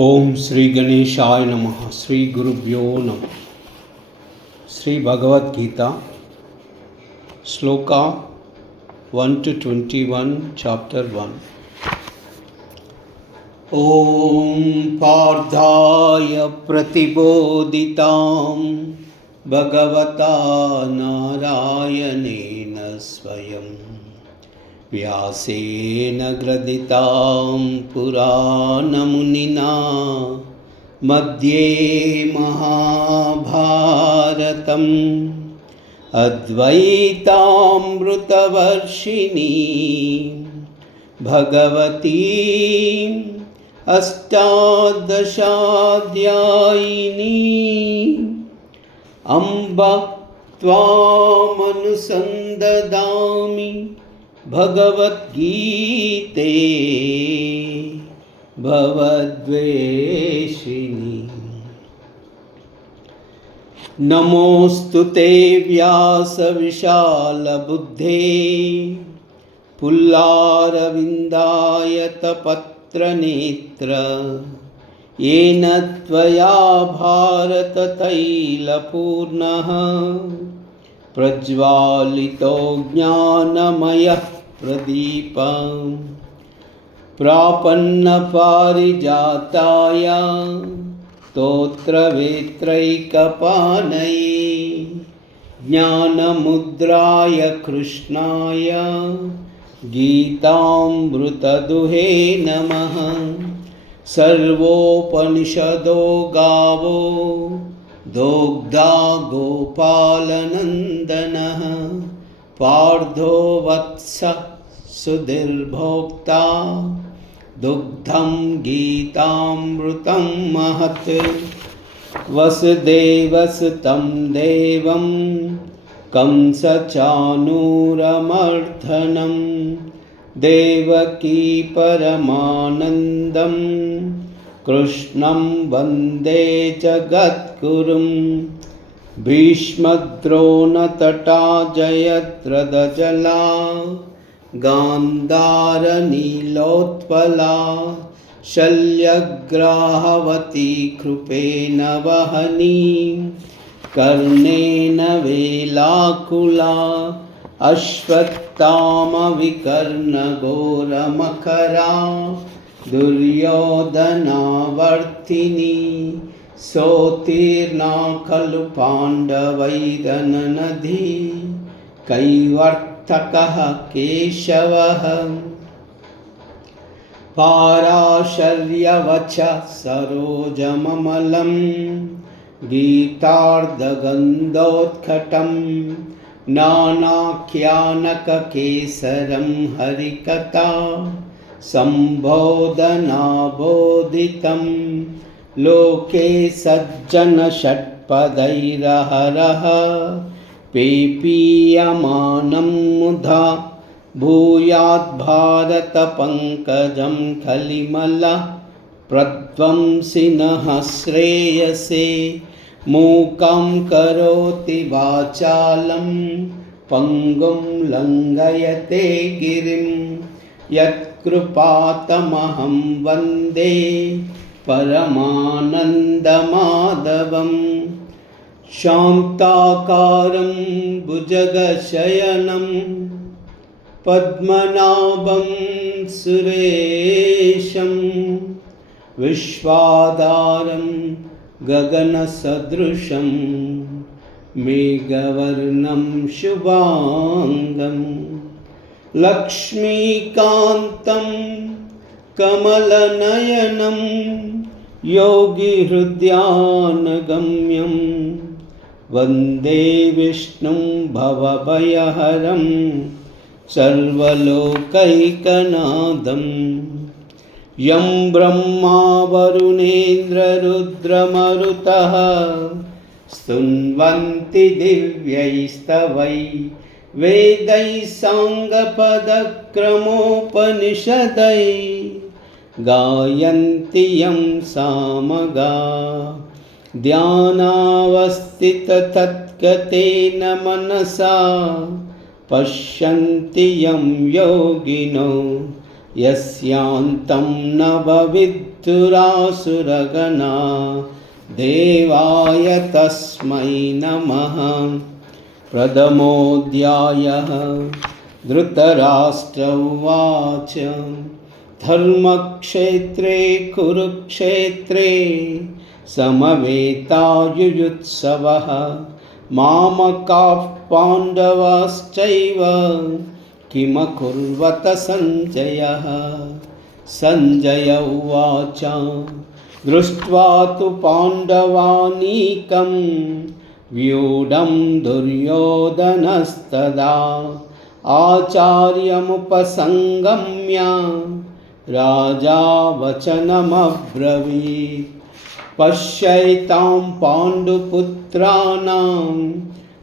ఓం శ్రీ గణేశాయ నమః. శ్రీ గురుభ్యో నమః. శ్రీ భగవద్గీత శ్లోక 1-21, చాప్టర్ 1. ఓం పార్థాయ ప్రతిబోధితాం భగవతా నారాయణేన స్వయం వ్యాసేన గ్రథితాం పురాణమునినా మధ్యే మహాభారతం అద్వైతామృతవర్షిణీ భగవతీ అష్టాదశాధ్యాయినీ అంబ త్వామనుసందదామి భగవద్గీతే భవద్వేషిణి. నమోస్తు వ్యాస విశాలబుద్ధే పుల్లారవిందాయత పత్రనేత్ర येन त्वया भारततैलपूर्णः प्रज्वालितो ज्ञानमयः प्रदीपः प्रापन्नपारिजाताय स्तोत्रवेत्रैकपाणये ज्ञानमुद्राय कृष्णाय गीतामृतदुहे नमः. सर्वोपनिषदो गावो दोग्धा गोपालनन्दनः पार्थो वत्स सुधीर्भोक्ता दुग्धं गीतामृतं महत्. वसुदेवसुतं देवं कंसचाणूरमर्दनं देवकी परमानन्दं कृष्णं वन्दे जगद्गुरुं. भीष्मद्रोणतटा जयद्रथजला गान्धारनीलोत्पला शल्यग्राहवती कृपेण वहनी कर्णेन वेलाकुला अश्वत्थामविकर्णघोरमकरा दुर्योधनावर्तिनी सोत्तीर्णा खलु पाण्डवैरननदी कैवर्तकः केशवः. पाराशर्यवच सरोजममलं गीतार्धगन्धोत्कटं नानाख्यानककेसरं हरिकथा सम्बोधनाबोधितं लोके सज्जनषट्पदैरहरः पेपीयमानं मुधा भूयाद्भारतपङ्कजं कलिमला प्रध्वंसिनः श्रेयसे. मूकं करोति वाचालं पङ्गुं लङ्घयते गिरिं यत्कृपातमहं वन्दे परमानन्दमाधवं. शान्ताकारं भुजगशयनं पद्मनाभं सुरेशं विश्वाधारं गगनसदृशं मेघवर्णं शुभांगं लक्ष्मीकान्तं कमलनयनं योगिहृद्यानगम्यं वन्दे विष्णुं भवभयहरं सर्वलोकैकनाथं. यं ब्रह्मा वरुणेन्द्ररुद्रमरुतः स्तुन्वन्ति दिव्यैस्तवै वेदैः साङ्गपदक्रमोपनिषदै गायन्ति यं सामगा ध्यानावस्थिततत्गतेन मनसा पश्यन्ति यं योगिनो यस्यान्तं न भविद्धुरासुरगणा देवाय तस्मै नमः। प्रथमोऽध्यायः। धृतराष्ट्र उवाच धर्मक्षेत्रे कुरुक्षेत्रे समवेतायुयुत्सवः मामकाः पाण्डवाश्चैव किमकुर्वत सञ्जयः। सञ्जय उवाच दृष्ट्वा तु पाण्डवानीकं व्यूढं दुर्योधनस्तदा आचार्यमुपसङ्गम्य राजा वचनमब्रवीत्। पश्यैतां पाण्डुपुत्राणाम्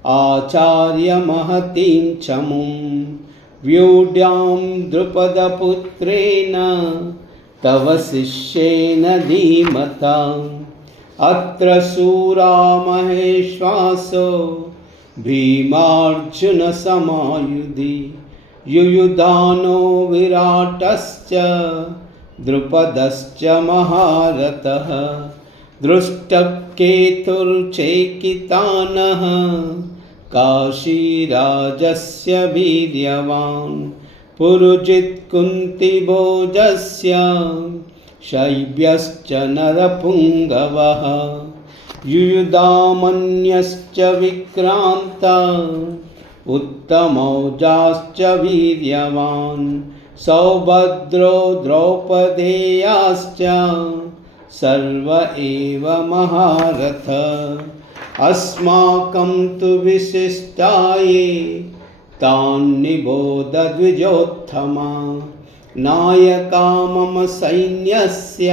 आचार्यमहतीं चमुं व्यूढ्यां द्रुपदपुत्रेण तव शिष्येन धीमता। अत्र शूरा महेश्वासो भीमार्जुनसमायुधि युयुधानो विराटश्च द्रुपदश्च महारथः। दृष्टकेतुर्चेकितानः काशीराजस्य वीर्यवान् पुरुजित्कुन्तिभोजस्य शैब्यश्च नरपुङ्गवः। युयुधामन्यश्च विक्रान्ता उत्तमौजाश्च वीर्यवान् सौभद्रो द्रौपदेयाश्च सर्व एव महारथ। अस्माकं तु विशिष्टाये तान्निबोध द्विजोत्तमा। नायका मम सैन्यस्य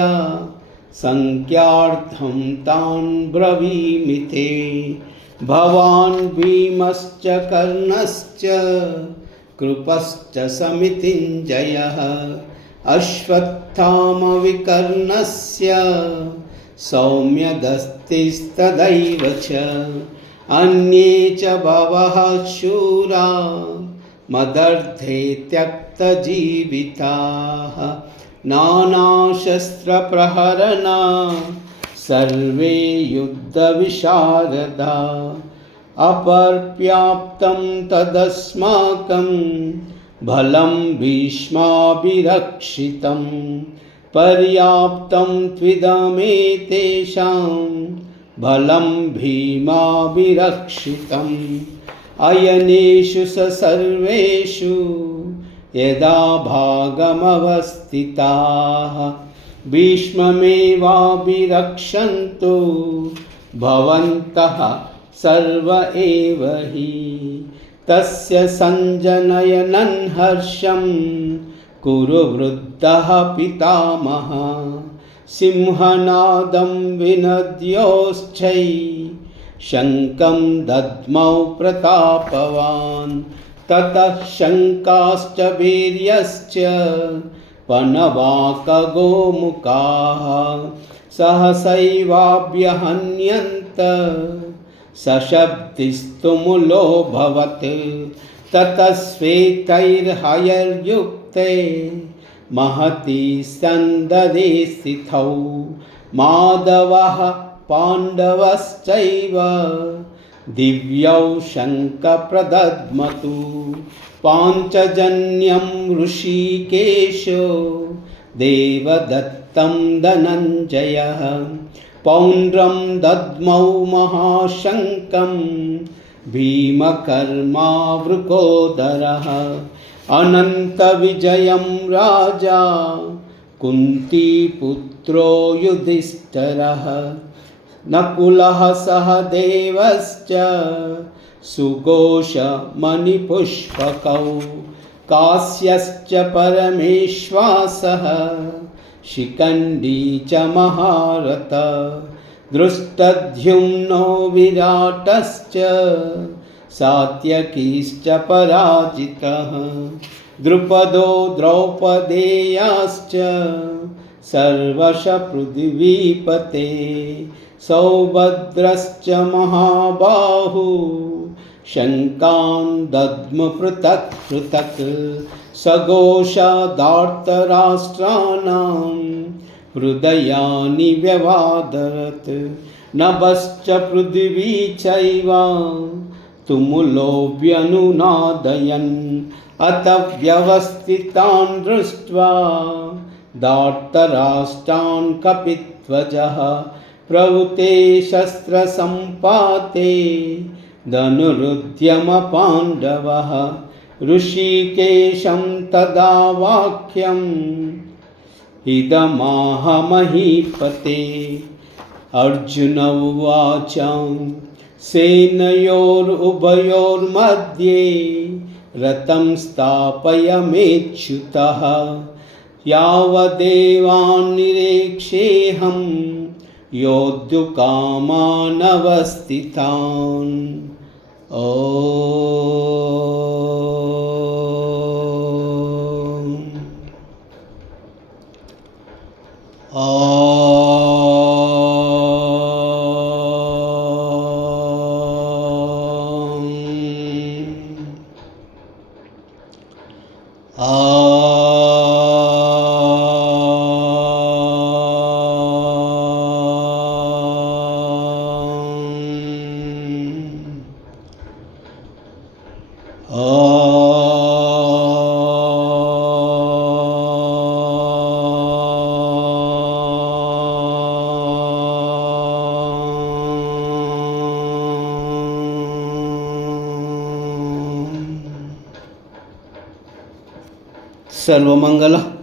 संख्यार्थं तान् ब्रवीमि ते। भवान् भीमश्च कर्णश्च कृपश्च समितिञ्जयः अश्वत्थामविकर्णस्य सौम्यदस्तिस्तदैव च। अन्ये च बहवः शूरा मदर्थे त्यक्तजीविताः नानाशस्त्रप्रहरणा सर्वे युद्धविशारदा। अपर्याप्तं तदस्माकं बलं भीष्माभिरक्षितं पर्याप्तं त्विदमेतेषां बलं भीमाभिरक्षितम्। अयनेषु स सर्वेषु यदा भागमवस्थिताः भीष्ममेवाभिरक्षन्तु भवन्तः सर्व एव हि। तस्य सञ्जनयनं हर्षं कुरु वृद्धः पितामहः। सिंहनादं विनद्योश्चै शङ्खं दद्मौ प्रतापवान्। ततः शङ्काश्च वीर्यश्च पनवाकगोमुखाः सहसैवाभ्यहन्यन्त सशब्दिस्तुमुलोऽभवत्। ततः श्वेतैर्हयैर्युक्ते महती सन्ददे स्थितौ माधवः पाण्डवश्चैव दिव्यौ शङ्खप्रदद्मतु। पाञ्चजन्यं ऋषिकेशो देवदत्तं धनञ्जयः पौण्ड्रं दद्मौ महाशङ्खं भीमकर्मावृकोदरः। अनन्तविजयं राजा कुन्तीपुत्रो युधिष्ठिरः नकुलः सहदेवश्च सुघोषमणिपुष्पकौ काश्यश्च परमेश्वासः शिखण्डी च महारथ। दृष्टद्युम्नो विराटश्च सात्यकीश्च पराजितः। द्रुपदो द्रौपदेयाश्च सर्वशः पृथिवीपते। सौभद्रश्च महाबाहु शङ्कान् दद्म पृथक् पृथक्। सघोषादार्तराष्ट्राणां हृदयानि व्यवादरत्। नभश्च पृथिवी चैव तुमुलोऽभ्यनुनादयन्। अत व्यवस्थितान् दृष्ट्वा दार्तराष्ट्रान् कपिध्वजः प्रवृत्ते शस्त्रसम्पाते धनुरुद्यमपाण्डवः। ऋषिकेशं तदा वाक्यम् इदमाह महीपते। अर्जुन उवाच सेनयोरुभयोर्मध्ये रथं स्थापयमेच्युतः यावदेवान्निरीक्षेऽहं योद्धुकामानवस्थितान्। सर्वमंगल।